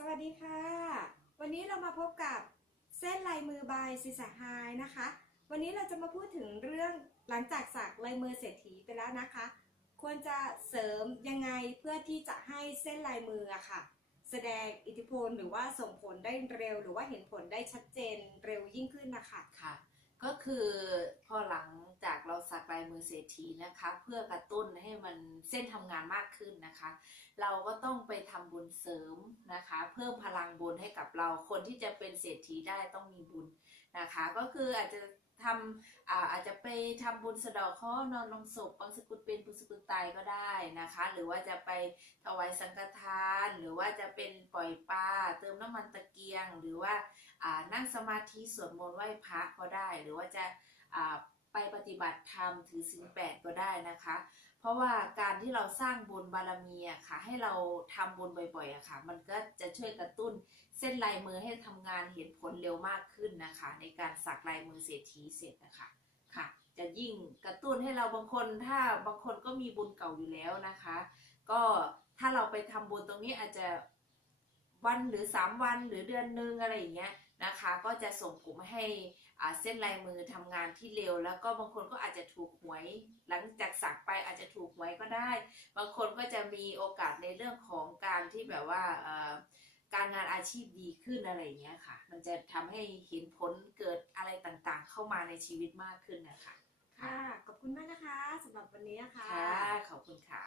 สวัสดีค่ะ วันนี้เรามาพบกับเส้นลายมือบายซิสหายนะคะ วันนี้เราจะมาพูดถึงเรื่องหลังจากสักลายมือเศรษฐีไปแล้วนะคะ ควรจะเสริมยังไงเพื่อที่จะให้เส้นลายมืออะค่ะ แสดงอิทธิพลหรือว่าส่งผลได้เร็ว หรือว่าเห็นผลได้ชัดเจนเร็วยิ่งขึ้นนะคะค่ะ ก็คือพอหลังจากเราสักลายมือเศรษฐีนะคะ เพื่อกระตุ้น มันเส้นทำงานมากขึ้นนะคะ เราก็ต้องไปทำบุญเสริมนะคะ เพิ่มพลังบุญให้กับเราคนที่จะเป็นเศรษฐีได้ต้องมีบุญนะคะ ก็คืออาจจะทำอาอาจจะไปทำบุญสะเดาะเคราะห์นอนลงศพบางสกุลเป็นบุญสกุลตายก็ได้นะคะ หรือว่าจะไปถวายสังฆทาน หรือว่าจะเป็นปล่อยปลาเติมน้ำมันตะเกียง หรือว่าานั่งสมาธิสวดมนต์ไหว้พระก็ได้ หรือว่าจะาไปปฏิบัติธรรมถือศีลแปดก็ได้นะคะ ราะว่าการที่เราสร้างบุญบารมีอะค่ะ ให้เราทำบุญบ่อยๆอะค่ะ มันก็จะช่วยกระตุ้นเส้นลายมือให้ทำงานเห็นผลเร็วมากขึ้นนะคะ ในการสักลายมือเศรษฐีเสร็จนะคะค่ะ จะยิ่งกระตุ้นให้เราบางคนถ้าบางคนก็มีบุญเก่าอยู่แล้วนะคะ ก็ถ้าเราไปทำบุญตรงนี้อาจจะ วันหรือสามวันหรือเดือนนึงอะไรอย่างเงี้ยนะคะ ก็จะส่งผลให้อ่าเส้นลายมือทำงานที่เร็ว แล้วก็บางคนก็อาจจะถูกหวย หลังจากสักไปอาจจะถูกหวยก็ได้ บางคนก็จะมีโอกาสในเรื่องของการที่แบบว่าเอ่อการงานอาชีพดีขึ้นอะไรอย่างเงี้ยค่ะ มันจะทำให้เห็นผลเกิดอะไรต่างๆ เข้ามาในชีวิตมากขึ้นนะคะค่ะ ขอบคุณมากนะคะสำหรับวันนี้นะคะค่ะ ขอบคุณค่ะ